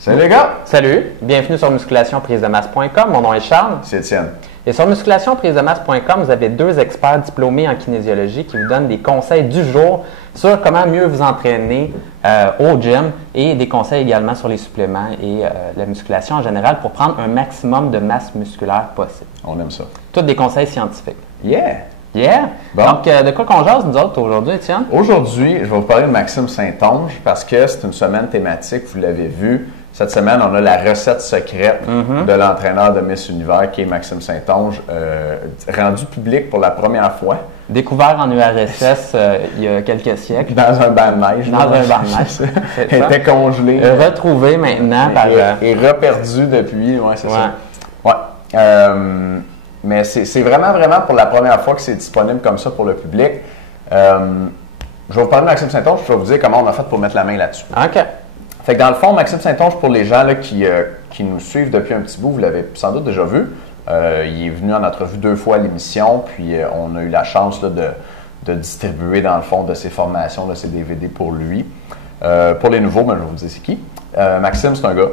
Salut les gars! Salut, bienvenue sur musculationprisemasse.com. Mon nom est Charles. C'est Étienne. Et sur musculationprisemasse.com, vous avez deux experts diplômés en kinésiologie qui vous donnent des conseils du jour sur comment mieux vous entraîner au gym et des conseils également sur les suppléments et la musculation en général pour prendre un maximum de masse musculaire possible. On aime ça. Tous des conseils scientifiques. Yeah! Yeah! Bon. Donc, de quoi qu'on jase, nous autres, aujourd'hui, Étienne? Aujourd'hui, je vais vous parler de Maxime Saint-Onge parce que c'est une semaine thématique, vous l'avez vu. Cette semaine, on a la recette secrète de l'entraîneur de Miss Univers qui est Maxime Saint-Onge, rendu public pour la première fois. Découvert en URSS il y a quelques sièques. Dans un banc de neige. Dans un banc de neige. Elle était congelée. Retrouvé maintenant par... Et reperdu depuis, ouais, c'est Ouais. ça. Ouais. Mais c'est vraiment pour la première fois que c'est disponible comme ça pour le public. Je vais vous parler de Maxime Saint-Onge, je vais vous dire comment on a fait pour mettre la main là-dessus. OK. Fait que dans le fond, Maxime Saint-Onge, pour les gens là, qui nous suivent depuis un petit bout, vous l'avez sans doute déjà vu. Il est venu en entrevue 2 fois à l'émission, puis on a eu la chance là, de distribuer dans le fond de ses formations, de ses DVD pour lui. Pour les nouveaux, je vais vous dire c'est qui. Maxime, c'est un gars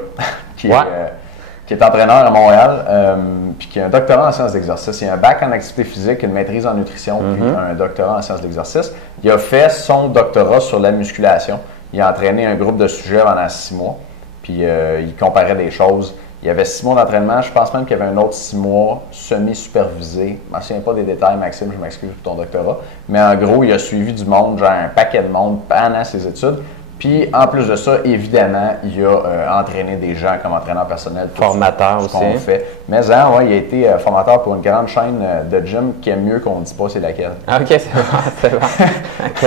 qui est entraîneur à Montréal, puis qui a un doctorat en sciences d'exercice. Il a un bac en activité physique, une maîtrise en nutrition, puis un doctorat en sciences d'exercice. Il a fait son doctorat sur la musculation. Il a entraîné un groupe de sujets pendant 6 mois, puis il comparait des choses. Il y avait 6 mois d'entraînement, je pense même qu'il y avait un autre 6 mois semi-supervisé. Je ne me souviens pas des détails, Maxime, je m'excuse pour ton doctorat. Mais en gros, il a suivi du monde, genre un paquet de monde pendant ses études. Puis, en plus de ça, évidemment, il a entraîné des gens comme entraîneur personnel. Formateur tout aussi. Ce qu'on fait. Mais il a été formateur pour une grande chaîne de gym qui aime mieux qu'on ne dit pas c'est laquelle. OK, c'est bon, c'est bon. OK,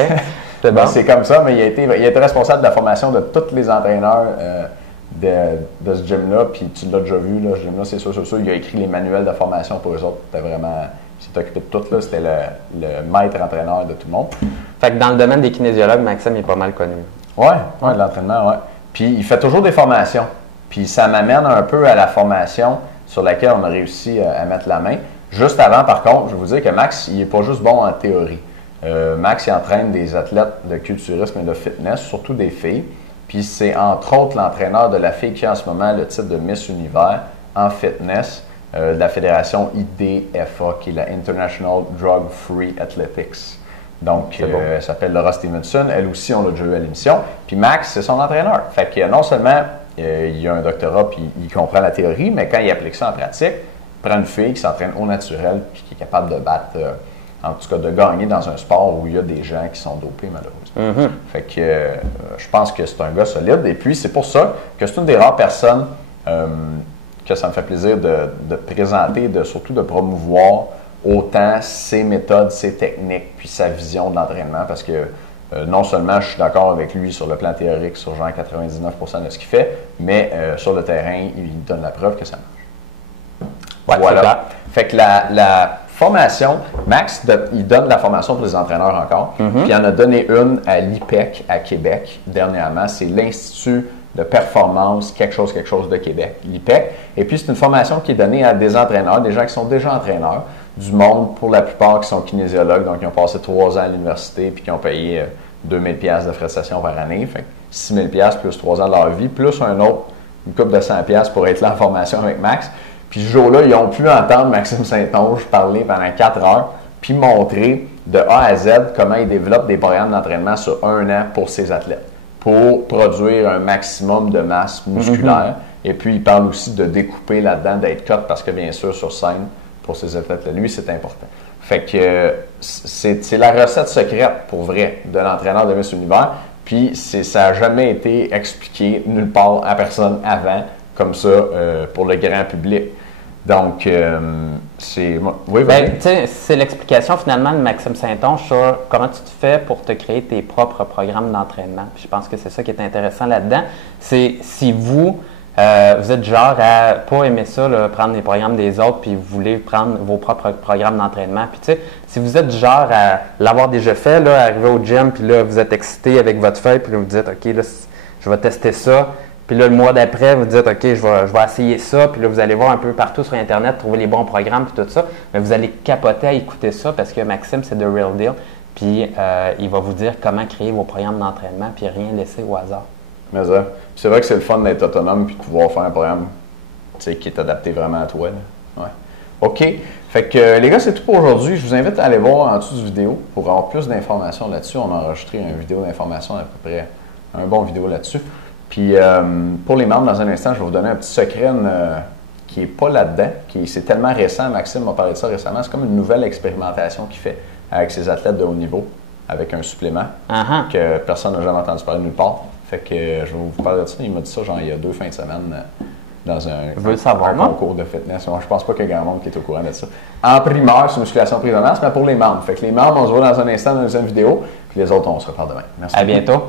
c'est bon. C'est comme ça, mais il a été responsable de la formation de tous les entraîneurs de ce gym-là. Puis, tu l'as déjà vu, là, ce gym-là, c'est sûr. Il a écrit les manuels de formation pour eux autres. C'était vraiment... Il s'est occupé de tout, là. C'était le maître entraîneur de tout le monde. Fait que dans le domaine des kinésiologues, Maxime est pas mal connu. Oui, de l'entraînement, oui. Puis il fait toujours des formations. Puis ça m'amène un peu à la formation sur laquelle on a réussi à mettre la main. Juste avant, par contre, je vais vous dire que Max, il n'est pas juste bon en théorie. Max, il entraîne des athlètes de culturisme et de fitness, surtout des filles. Puis c'est entre autres l'entraîneur de la fille qui a en ce moment le titre de Miss Univers en fitness de la fédération IDFA, qui est la International Drug Free Athletics. Donc, elle s'appelle Laura Stevenson. Elle aussi, on l'a déjà eu à l'émission. Puis Max, c'est son entraîneur. Fait que non seulement il a un doctorat puis il comprend la théorie, mais quand il applique ça en pratique, il prend une fille qui s'entraîne au naturel puis qui est capable de battre, en tout cas de gagner dans un sport où il y a des gens qui sont dopés, malheureusement. Fait que je pense que c'est un gars solide. Et puis, c'est pour ça que c'est une des rares personnes que ça me fait plaisir de présenter, surtout de promouvoir autant ses méthodes, ses techniques, puis sa vision de l'entraînement, parce que non seulement je suis d'accord avec lui sur le plan théorique, sur genre 99% de ce qu'il fait, mais sur le terrain, il donne la preuve que ça marche. Ouais, voilà. Fait que la formation, Max, il donne la formation pour les entraîneurs encore, puis il en a donné une à l'IPEC à Québec dernièrement. C'est l'Institut de performance, quelque chose de Québec, l'IPEC. Et puis, c'est une formation qui est donnée à des entraîneurs, des gens qui sont déjà entraîneurs, du monde, pour la plupart, qui sont kinésiologues, donc qui ont passé 3 ans à l'université puis qui ont payé 2000 $ de frais de session par année. Fait 6000 $ plus 3 ans de leur vie, plus une couple de 100 $ pour être là en formation avec Max. Puis ce jour-là, ils ont pu entendre Maxime Saint-Onge parler pendant 4 heures puis montrer de A à Z comment il développe des programmes d'entraînement sur 1 an pour ses athlètes, pour produire un maximum de masse musculaire. Et puis, il parle aussi de découper là-dedans, d'être cut, parce que bien sûr, sur scène, pour ces athlètes-là, lui, c'est important. Fait que c'est la recette secrète, pour vrai, de l'entraîneur de Miss Univers. Puis, ça n'a jamais été expliqué nulle part à personne avant, comme ça, pour le grand public. Donc, c'est... Oui, c'est l'explication finalement de Maxime Saint-Onge sur comment tu te fais pour te créer tes propres programmes d'entraînement. Puis je pense que c'est ça qui est intéressant là-dedans. C'est si vous êtes du genre à pas aimer ça, là, prendre les programmes des autres, puis vous voulez prendre vos propres programmes d'entraînement. Puis tu sais, si vous êtes du genre à l'avoir déjà fait, là, arriver au gym, puis là, vous êtes excité avec votre feuille, puis là, vous dites, OK, là, je vais tester ça. Puis là, le mois d'après, vous dites, OK, je vais essayer ça. Puis là, vous allez voir un peu partout sur Internet, trouver les bons programmes, puis tout ça. Mais vous allez capoter à écouter ça parce que Maxime, c'est the real deal. Puis il va vous dire comment créer vos programmes d'entraînement, puis rien laisser au hasard. Mais ça, c'est vrai que c'est le fun d'être autonome puis de pouvoir faire un programme qui est adapté vraiment à toi. Là. Ouais. OK. Fait que les gars, c'est tout pour aujourd'hui. Je vous invite à aller voir en dessous de vidéo pour avoir plus d'informations là-dessus. On a enregistré une vidéo d'information à peu près, un bon vidéo là-dessus. Puis pour les membres, dans un instant, je vais vous donner un petit secret qui n'est pas là-dedans, c'est tellement récent. Maxime m'a parlé de ça récemment. C'est comme une nouvelle expérimentation qu'il fait avec ses athlètes de haut niveau, avec un supplément que personne n'a jamais entendu parler nulle part. Fait que je vais vous parler de ça. Il m'a dit ça genre il y a 2 fins de semaine dans un concours de fitness. Je pense pas qu'il y a grand monde qui est au courant de ça. En primeur, c'est musculation prise en masse, mais pour les membres. Fait que les membres, on se voit dans un instant dans une deuxième vidéo. Puis les autres, on se reparle demain. Merci. À bientôt.